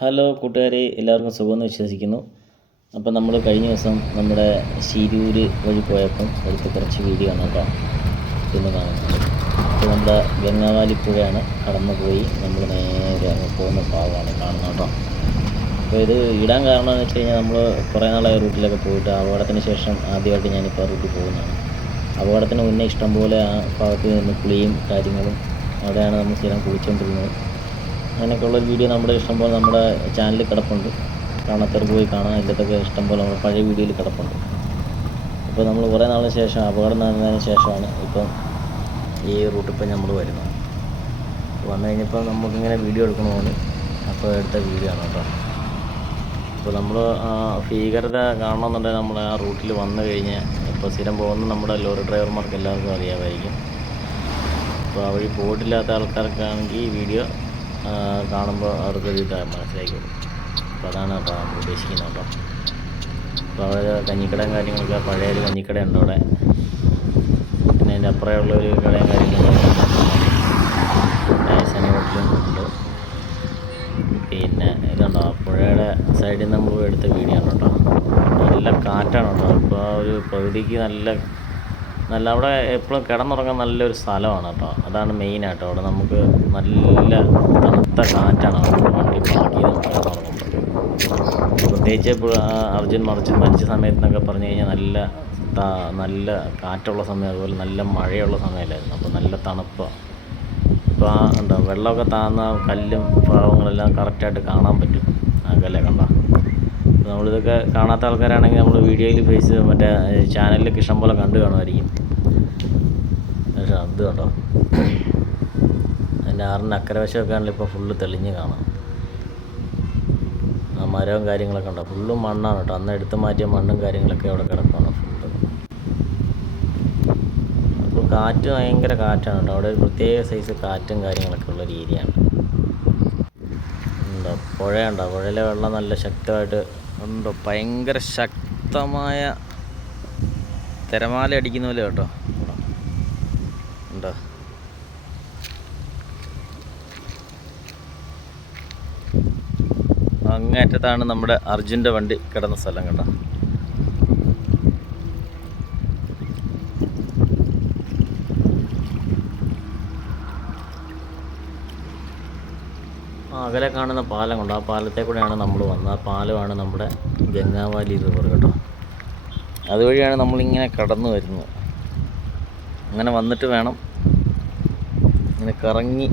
Hello കൂട്ടുകാരെ, എല്ലാവർക്കും സുഖമെന്ന് വിശ്വസിക്കുന്നു. അപ്പോൾ നമ്മൾ കഴിഞ്ഞ ദിവസം നമ്മുടെ ശിരൂർ വഴി പോയപ്പം എടുത്ത് കുറച്ച് വീഡിയോ ആണ് കേട്ടോ ഇന്ന് കാണുന്നത്. അപ്പോൾ നമ്മുടെ ഗംഗാവാലി പുഴയാണ് കടന്നു പോയി നമ്മൾ നേരെ പോകുന്ന ഭാഗമാണ് കാണുന്നത് കേട്ടോ. അപ്പോൾ ഇത് ഇടാൻ കാരണം എന്ന് വെച്ച് കഴിഞ്ഞാൽ നമ്മൾ കുറേ നാളായി റൂട്ടിലൊക്കെ പോയിട്ട് അപകടത്തിന് ശേഷം ആദ്യമായിട്ട് ഞാനിപ്പോൾ റൂട്ടിൽ പോകുന്നതാണ്. അപകടത്തിന് മുന്നേ ഇഷ്ടംപോലെ ആ ഭാഗത്ത് നിന്ന് കുളിയും കാര്യങ്ങളും അവിടെയാണ് നമ്മൾ സ്ഥിരം കുളിച്ചുകൊണ്ടിരുന്നത്. അങ്ങനെയൊക്കെയുള്ളൊരു വീഡിയോ നമ്മുടെ ഇഷ്ടംപോലെ നമ്മുടെ ചാനലിൽ കിടപ്പുണ്ട്. കാണാത്തവർക്ക് പോയി കാണാൻ. ഇതിലൊക്കെ ഇഷ്ടംപോലെ നമ്മുടെ പഴയ വീഡിയോയിൽ കിടപ്പുണ്ട്. അപ്പോൾ നമ്മൾ കുറേ നാളിന് ശേഷം അപകടം നടന്നതിന് ശേഷമാണ് ഇപ്പം ഈ റൂട്ടിൽ നമ്മൾ വരുന്നത്. വന്നു കഴിഞ്ഞപ്പോൾ നമുക്കിങ്ങനെ വീഡിയോ എടുക്കണമെന്ന് അപ്പോൾ എടുത്ത വീഡിയോ ആണ് കേട്ടോ. അപ്പോൾ നമ്മൾ ഭീകരത കാണണമെന്നുണ്ടെങ്കിൽ നമ്മൾ ആ റൂട്ടിൽ വന്നു കഴിഞ്ഞ് ഇപ്പോൾ സ്ഥിരം പോകുന്ന നമ്മുടെ ലോറി ഡ്രൈവർമാർക്ക് എല്ലാവർക്കും അറിയാമായിരിക്കും. അപ്പോൾ ആ വഴി പോയിട്ടില്ലാത്ത ആൾക്കാർക്കാണെങ്കിൽ ഈ വീഡിയോ കാണുമ്പോൾ അവർക്കൊരു മനസ്സിലാക്കിയുള്ളൂ. അപ്പോൾ അതാണ് കേട്ടോ നമ്മൾ ഉദ്ദേശിക്കുന്നത് കേട്ടോ. അപ്പോൾ അവിടെ കഞ്ഞിക്കടയും കാര്യങ്ങളൊക്കെ പഴയൊരു കഞ്ഞിക്കടയുണ്ട് അവിടെ. പിന്നെ അതിൻ്റെ അപ്പുറമുള്ളൊരു കടയും കാര്യങ്ങളൊക്കെ ശനി ഹോട്ടലും ഉണ്ട്. പിന്നെ ഇതുണ്ടോ പുഴയുടെ സൈഡിൽ നിന്ന് നമ്മൾ എടുത്ത വീഡിയോ ആണ് കേട്ടോ. നല്ല കാറ്റാണ് കേട്ടോ. അപ്പോൾ ആ ഒരു പ്രകൃതിക്ക് നല്ല അവിടെ എപ്പോഴും കിടന്നുറങ്ങാൻ നല്ലൊരു സ്ഥലമാണ് കേട്ടോ. അതാണ് മെയിനായിട്ട്. അവിടെ നമുക്ക് നല്ല തണുത്ത കാറ്റാണ് വണ്ടി പാർക്ക് ചെയ്ത് കിടന്നുറങ്ങുമ്പോൾ. പ്രത്യേകിച്ച് അർജുൻ മരിച്ച സമയത്തെന്നൊക്കെ പറഞ്ഞു കഴിഞ്ഞാൽ നല്ല കാറ്റുള്ള സമയം, അതുപോലെ നല്ല മഴയുള്ള സമയമല്ലായിരുന്നു. അപ്പോൾ നല്ല തണുപ്പാണ്. ഇപ്പോൾ ഉണ്ടോ വെള്ളമൊക്കെ താന്ന കല്ലും ഭാഗങ്ങളെല്ലാം കറക്റ്റായിട്ട് കാണാൻ പറ്റും. അകലെ കണ്ടോ. നമ്മളിതൊക്കെ കാണാത്ത ആൾക്കാരാണെങ്കിൽ നമ്മൾ വീഡിയോയിൽ മറ്റേ ചാനലിലൊക്കെ ഇഷ്ടംപോലെ കണ്ടു കാണുമായിരിക്കും. പക്ഷേ അത് കേട്ടോ അതിൻ്റെ ആറിൻ്റെ അക്കരവശമൊക്കെ ആണെങ്കിൽ ഇപ്പോൾ ഫുള്ള് തെളിഞ്ഞ് കാണാം. ആ മരവും കാര്യങ്ങളൊക്കെ ഉണ്ടോ ഫുള്ളും മണ്ണാണ് കേട്ടോ. അന്ന് എടുത്ത് മാറ്റിയ മണ്ണും കാര്യങ്ങളൊക്കെ അവിടെ കിടക്കുകയാണ് ഫുള്ള്. അപ്പോൾ കാറ്റ് ഭയങ്കര കാറ്റാണ് കേട്ടോ. അവിടെ ഒരു പ്രത്യേക സൈസ് കാറ്റും കാര്യങ്ങളൊക്കെ ഉള്ളൊരു ഏരിയയാണ്. ഉണ്ടോ പുഴയുണ്ടോ, പുഴയിലെ വെള്ളം നല്ല ശക്തമായിട്ട് ഉണ്ടോ, ഭയങ്കര ശക്തമായ തിരമാല അടിക്കുന്ന പോലെ കേട്ടോ ഉണ്ടോ. അങ്ങേറ്റത്താണ് നമ്മുടെ അർജുൻ്റെ വണ്ടി കിടന്ന സ്ഥലം കേട്ടോ. അകലെ കാണുന്ന പാലം കൊണ്ട് ആ പാലത്തെ കൂടെയാണ് നമ്മൾ വന്നത്. ആ പാലമാണ് നമ്മുടെ ഗംഗാവാലി റിവർ കേട്ടോ. അതുവഴിയാണ് നമ്മളിങ്ങനെ കടന്നു വരുന്നത്. അങ്ങനെ വന്നിട്ട് വേണം ഇങ്ങനെ കറങ്ങി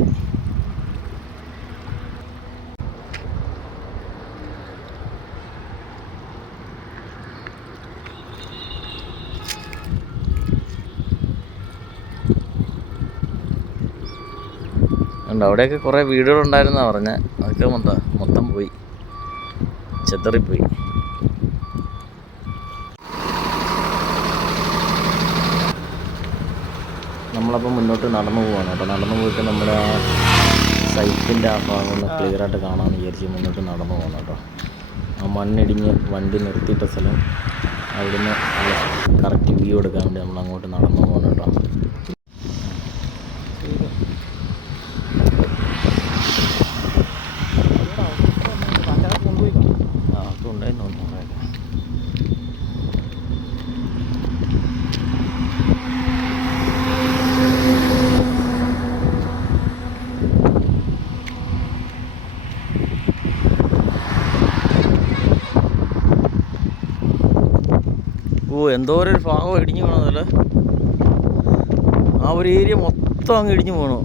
ഉണ്ട്. അവിടെയൊക്കെ കുറേ വീടുകളുണ്ടായിരുന്നാണ് പറഞ്ഞത്. അതൊക്കെ മൊത്തം പോയി, ചെതറിപ്പോയി. നമ്മളപ്പോൾ മുന്നോട്ട് നടന്നു പോവാണ് കേട്ടോ. നടന്നു പോയിട്ട് നമ്മുടെ ആ സൈറ്റിൻ്റെ ആ ഭാഗം ഒന്ന് ക്ലിയറായിട്ട് കാണാമെന്ന് വിചാരിച്ച് മുന്നോട്ട് നടന്നു പോകണം കേട്ടോ. ആ മണ്ണിടിഞ്ഞ് വണ്ടി നിർത്തിയിട്ട സ്ഥലം അവിടുന്ന് കറക്റ്റ് വ്യൂ എടുക്കാൻ വേണ്ടി നമ്മൾ അങ്ങോട്ട് നടന്നു പോകണം കേട്ടോ. എന്തോരൊരു ഭാഗം ഇടിഞ്ഞു പോകണമെന്നല്ലേ. ആ ഒരു ഏരിയ മൊത്തം അങ്ങ് ഇടിഞ്ഞു പോകണം.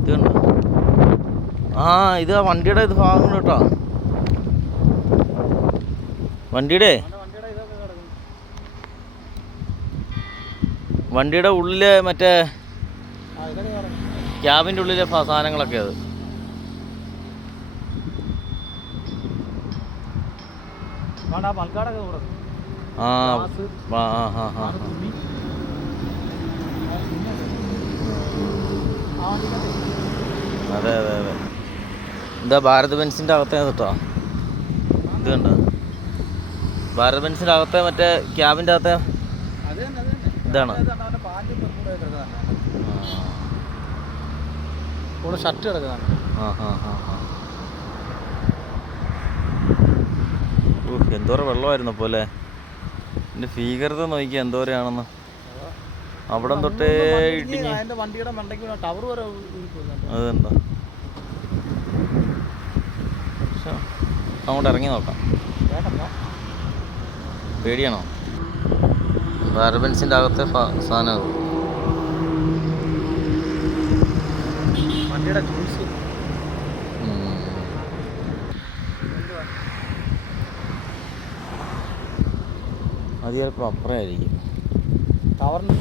ഇത് കണ്ടോ. ഇത് ആ വണ്ടിയുടെ ഇത് ഭാഗം കേട്ടോ. വണ്ടിയുടെ ഉള്ളിലെ മറ്റേ ക്യാബിൻ്റെ ഉള്ളിലെ സാധനങ്ങളൊക്കെ അത്. അതെ എന്താ ഭാരത് ബെൻസിൻ്റെ അകത്തേ കേട്ടോ. ഇത് കണ്ടോ ഭാരത് ബെൻസിൻ്റെ അകത്തെ മറ്റേ ക്യാബിൻ്റെ അകത്തെ ഇതാണ്. ഷർട്ട് കിടക്കുന്നതാണ്. എന്തോരം വെള്ളമായിരുന്നു അപ്പോൾ അല്ലേ? എൻ്റെ ഭീകരത നോക്കിയാൽ എന്തോരെയാണെന്ന്. അവിടെ തൊട്ടേ ഇടിഞ്ഞ് വണ്ടിയുടെ മണ്ടയ്ക്ക് ടവർ വരെ. അതെന്താ അങ്ങോട്ട് ഇറങ്ങി നോക്കാം. പേടിയാണോ? ഭാരത് ബെൻസിൻ്റെ അകത്തെ സാധനം അത്. വണ്ടിയുടെ ജ്യൂസ് അത് ചിലപ്പോൾ അപ്പുറമായിരിക്കും. ടവറിന്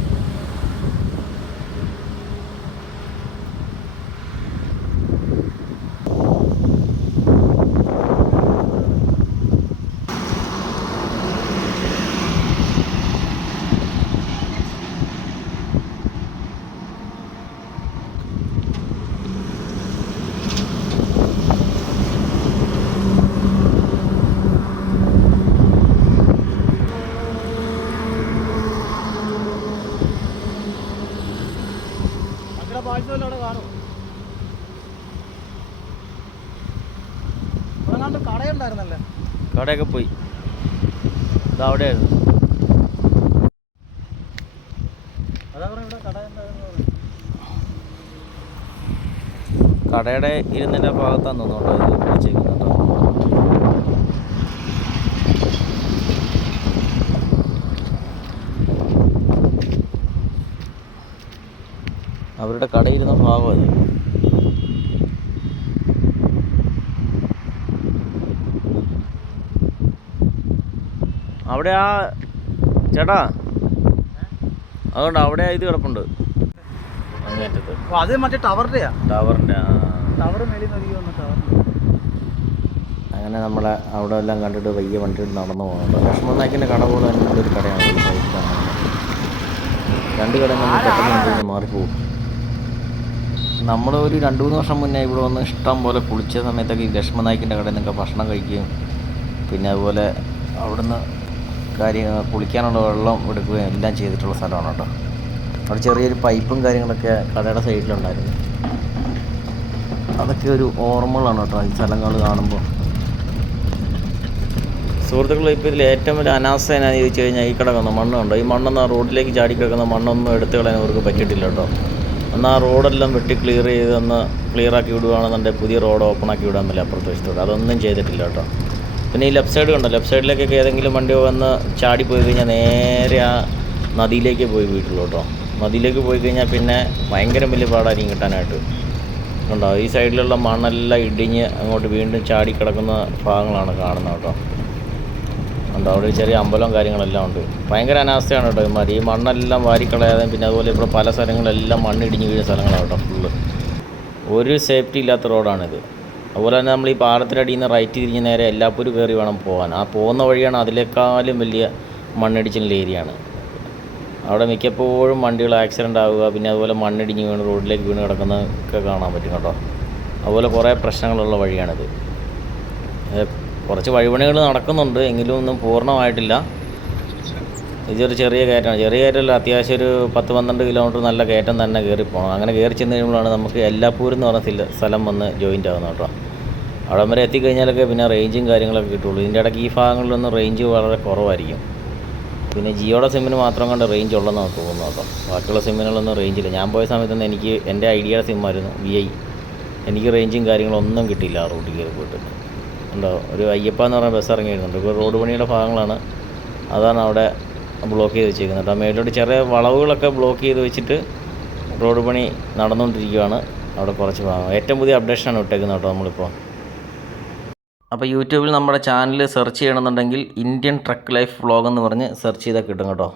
അവിടെ കാണും. ഇവിടെ കടയുണ്ടായിരുന്നല്ലേ? കടയൊക്കെ പോയി. ഇതാ അവിടെയായിരുന്നു. അതാ പറഞ്ഞ ഇവിടെ കട ഉണ്ടായിരുന്നു. കടയുടെ ഇരുന്നതിൻ്റെ ഭാഗത്താന്ന് തോന്നുന്നുണ്ടോ ഇത് വെച്ചേക്കുന്നുണ്ടോ? അവരുടെ കടയിരുന്ന ഭാഗം അത്. അവിടെ ആ ചേട്ടാ അതുകൊണ്ട് അവിടെ ഇത് കിടപ്പുണ്ട് അങ്ങേറ്റത്ത്. അത് മറ്റേ ടവറിൻ്റെയാ? ടവറിൻ്റെ ടവർ മേളിൽ നിന്ന് ഒഴുകി വന്ന ടവർ. അങ്ങനെ നമ്മളെ അവിടെ എല്ലാം കണ്ടിട്ട് വയ്യ വണ്ടിയിട്ട് നടന്നു പോകുന്നുണ്ട്. ലക്ഷ്മൺ നായ്ക്കിൻ്റെ കട പോലെ തന്നെ ഒരു കടയാണ് ഈ സൈഡിലാണ്. രണ്ട് കടയിൽ നമ്മൾ പെട്ടെന്ന് മാറിപ്പോകും. നമ്മൾ ഒരു 2-3 വർഷം മുന്നേ ഇവിടെ വന്ന് ഇഷ്ടം പോലെ കുളിച്ച സമയത്തൊക്കെ ഈ ലക്ഷ്മൺ നായ്ക്കിൻ്റെ കടയിൽ നിന്നൊക്കെ ഭക്ഷണം കഴിക്കുകയും പിന്നെ അതുപോലെ അവിടുന്ന് കുളിക്കാനുള്ള വെള്ളം എടുക്കുകയും എല്ലാം ചെയ്തിട്ടുള്ള സ്ഥലമാണ് കേട്ടോ. അവിടെ ചെറിയൊരു പൈപ്പും കാര്യങ്ങളൊക്കെ കടയുടെ സൈഡിലുണ്ടായിരുന്നു. അതൊക്കെ ഒരു ഓർമ്മകളാണ് കേട്ടോ ഈ സ്ഥലങ്ങൾ കാണുമ്പോൾ. സുഹൃത്തുക്കൾ, ഇപ്പോൾ ഇതിൽ ഏറ്റവും വലിയ അനാസ്ഥ എന്നാന്ന് ചോദിച്ചു കഴിഞ്ഞാൽ ഈ കിടക്കുന്ന മണ്ണുണ്ടോ, ഈ മണ്ണൊന്നും ആ റോഡിലേക്ക് ചാടി കിടക്കുന്ന മണ്ണൊന്നും എടുത്ത് കളയാൻ അവർക്ക് പറ്റിയിട്ടില്ല കേട്ടോ. എന്നാൽ ആ റോഡെല്ലാം വെട്ടി ക്ലിയർ ചെയ്ത് ഒന്ന് ക്ലിയറാക്കി വിടുകയാണെന്നുണ്ടെങ്കിൽ പുതിയ റോഡ് ഓപ്പണാക്കി വിടാൻ പറ്റില്ല അപ്പുറത്തെ വശത്തോട്. അതൊന്നും ചെയ്തിട്ടില്ല കേട്ടോ. പിന്നെ ഈ ലെഫ്റ്റ് സൈഡ് കണ്ടോ, ലെഫ്റ്റ് സൈഡിലേക്കൊക്കെ ഏതെങ്കിലും വണ്ടി വന്ന് ചാടിപ്പോയി കഴിഞ്ഞാൽ നേരെ ആ നദിയിലേക്ക് പോയി വീട്ടുള്ളൂ കേട്ടോ. നദിയിലേക്ക് പോയി കഴിഞ്ഞാൽ പിന്നെ ഭയങ്കര വലിയ പാടായിരിക്കും കിട്ടാനായിട്ട്. കണ്ടോ ഈ സൈഡിലുള്ള മണ്ണെല്ലാം ഇടിഞ്ഞ് അങ്ങോട്ട് വീണ്ടും ചാടി കിടക്കുന്ന ഭാഗങ്ങളാണ് കാണുന്നത് കേട്ടോ. കണ്ടോ അവിടെ ചെറിയ അമ്പലവും കാര്യങ്ങളെല്ലാം ഉണ്ട്. ഭയങ്കര അനാസ്ഥയാണ് കേട്ടോ ഇമാർ. ഈ മണ്ണെല്ലാം വാരിക്കളയാതെ പിന്നെ അതുപോലെ ഇവിടെ പല സ്ഥലങ്ങളെല്ലാം മണ്ണിടിഞ്ഞ് വീഴുന്ന സ്ഥലങ്ങളാണ് കേട്ടോ ഫുള്ള്. ഒരു സേഫ്റ്റി ഇല്ലാത്ത റോഡാണിത്. അതുപോലെ തന്നെ നമ്മൾ ഈ പാലത്തിനടിയിൽ നിന്ന് റൈറ്റ് തിരിഞ്ഞ് നേരെ എല്ലാപ്പൂര് കയറി വേണം പോകാൻ. ആ പോകുന്ന വഴിയാണ് അതിലേക്കാളും വലിയ മണ്ണിടിച്ചിലുള്ള ഏരിയയാണ്. അവിടെ മിക്കപ്പോഴും വണ്ടികൾ ആക്സിഡൻ്റ് ആവുക പിന്നെ അതുപോലെ മണ്ണിടിഞ്ഞ് വീണ് റോഡിലേക്ക് വീണ് കിടക്കുന്നതൊക്കെ കാണാൻ പറ്റും കേട്ടോ. അതുപോലെ കുറേ പ്രശ്നങ്ങളുള്ള വഴിയാണിത്. കുറച്ച് വഴിപണികൾ നടക്കുന്നുണ്ട് എങ്കിലും ഒന്നും പൂർണ്ണമായിട്ടില്ല. ഇതൊരു ചെറിയ കയറ്റമാണ്. ചെറിയ കയറ്റമല്ല, അത്യാവശ്യം ഒരു 10-12 കിലോമീറ്റർ നല്ല കയറ്റം തന്നെ കയറിപ്പോകണം. അങ്ങനെ കയറി ചെന്ന് കഴിയുമ്പോഴാണ് നമുക്ക് എല്ലാപ്പൂരും എന്ന് പറഞ്ഞ സ്ഥലം വന്ന് ജോയിൻ്റ് ആകുന്നത് കേട്ടോ. അവിടെ വരെ എത്തിക്കഴിഞ്ഞാലൊക്കെ പിന്നെ റേഞ്ചും കാര്യങ്ങളൊക്കെ കിട്ടുള്ളൂ. ഇതിൻ്റെ ഇടയ്ക്ക് ഈ ഭാഗങ്ങളിലൊന്നും റേഞ്ച് വളരെ കുറവായിരിക്കും. പിന്നെ ജിയോയുടെ സിമ്മിന് മാത്രം കണ്ട് റേഞ്ച് ഉള്ളതെന്നാണ് തോന്നുന്നത് കേട്ടോ. ബാക്കിയുള്ള സിമ്മിനുകളൊന്നും റേഞ്ചില്ല. ഞാൻ പോയ സമയത്തൊന്നും എനിക്ക് എൻ്റെ ഐഡിയയുടെ സിമ്മായിരുന്നു VI. എനിക്ക് റേഞ്ചും കാര്യങ്ങളൊന്നും കിട്ടിയില്ല ആ റൂട്ടിൽ കയറി പോയിട്ട്. ഉണ്ടോ ഒരു അയ്യപ്പ എന്ന് പറഞ്ഞ ബസ് ഇറങ്ങിയിരുന്നുണ്ട്. ഇപ്പോൾ റോഡ് പണിയുടെ ഭാഗങ്ങളാണ്, അതാണ് അവിടെ ബ്ലോക്ക് ചെയ്ത് വെച്ചേക്കുന്നത്. ആ മേലോട്ട് ചെറിയ വളവുകളൊക്കെ ബ്ലോക്ക് ചെയ്ത് വെച്ചിട്ട് റോഡ് പണി നടന്നുകൊണ്ടിരിക്കുകയാണ് അവിടെ കുറച്ച് ഭാഗം. ഏറ്റവും പുതിയ അപ്ഡേഷനാണ് ഇട്ടേക്കുന്നത് കേട്ടോ നമ്മളിപ്പോൾ. അപ്പോൾ യൂട്യൂബിൽ നമ്മുടെ ചാനൽ സെർച്ച് ചെയ്യണമെന്നുണ്ടെങ്കിൽ ഇന്ത്യൻ ട്രക്ക് ലൈഫ് വ്ളോഗ് എന്ന് പറഞ്ഞ് സെർച്ച് ചെയ്താൽ കിട്ടും കേട്ടോ.